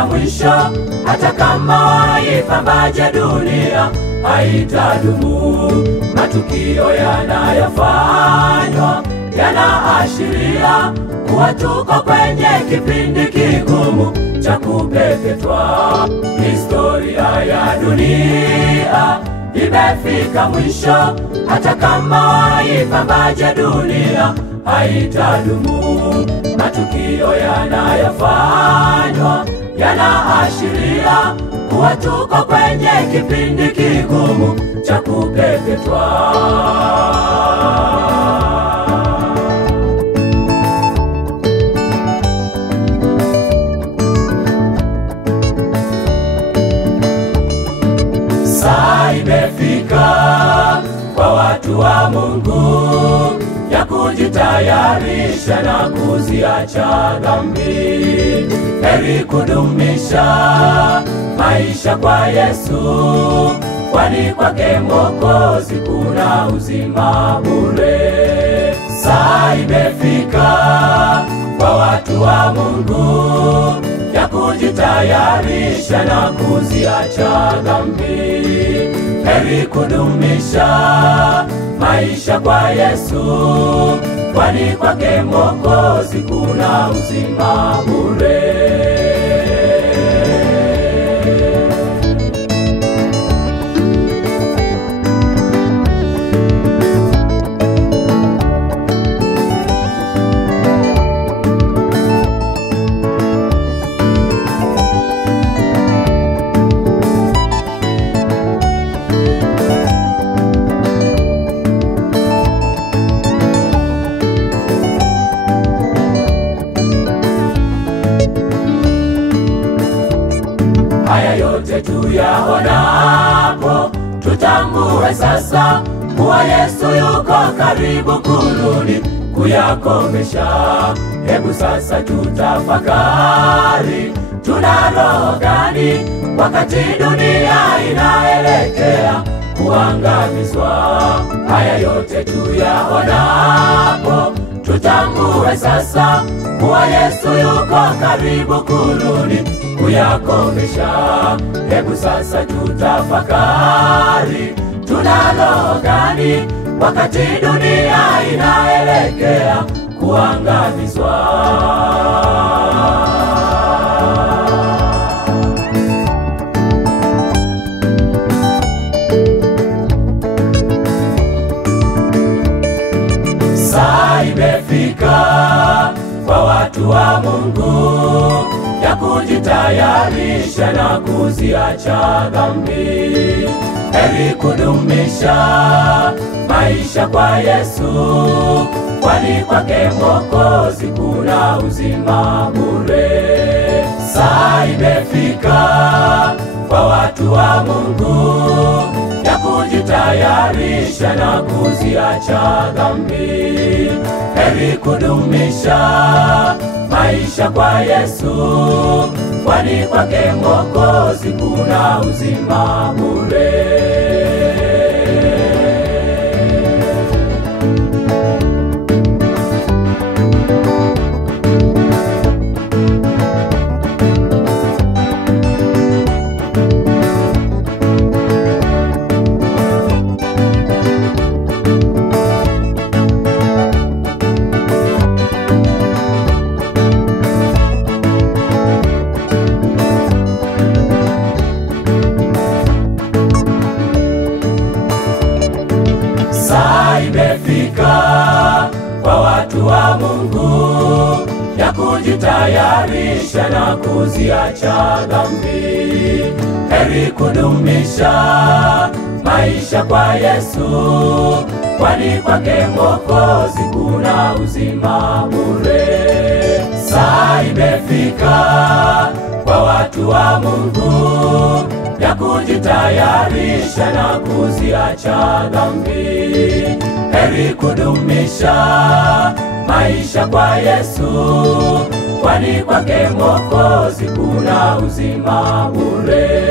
imefika mwisho, hata kama waipambaje dunia haitadumu. Matukio yanayofanywa yanaashiria kuwa tuko kwenye kipindi kigumu cha kupepetwa. Historia ya dunia imefika mwisho, hata kama waipambaje dunia haitadumu. Matukio yanayofanywa yanaashiria kuwa tuko kwenye kipindi kigumu cha kupepetwa. Saa imefika kwa watu wa Mungu ya kujitayarisha na kuziacha dhambi. Heri kudumisha maisha kwa Yesu, kwani kwake Mwokozi kuna uzima bure. Saa imefika kwa watu wa Mungu ya kujitayarisha na kuziacha dhambi. Heri kudumisha maisha kwa Yesu, kwani kwake Mwokozi kuna uzima bure. Haya yote tuyaonapo, tutambue sasa kuwa Yesu yuko karibu kurudi kuyakomesha. Hebu sasa tutafakari, tuna roho gani wakati dunia inaelekea kuangamizwa? Haya yote tuyaonapo, tutambue sasa kuwa Yesu yuko karibu kurudi kuyakomesha. Hebu sasa tutafakari, tuna roho gani wakati dunia inaelekea kuangamizwa? Saa imefika kwa watu wa Mungu ya kujitayarisha na kuziacha dhambi. Heri kudumisha maisha kwa Yesu, kwani kwake Mwokozi kuna uzima bure. Saa imefika kwa watu wa Mungu ya kujitayarisha na kuziacha dhambi. Heri kudumisha maisha kwa Yesu, kwani kwake Mwokozi kuna uzima bure. Saa imefika kwa watu wa Mungu ya kujitayarisha na kuziacha dhambi. Heri kudumisha maisha kwa Yesu, kwani kwake Mwokozi kuna uzima bure. Saa imefika kwa watu wa Mungu ya kujitayarisha na kuziacha dhambi. Heri kudumisha maisha kwa Yesu, kwani kwake Mwokozi kuna uzima bure.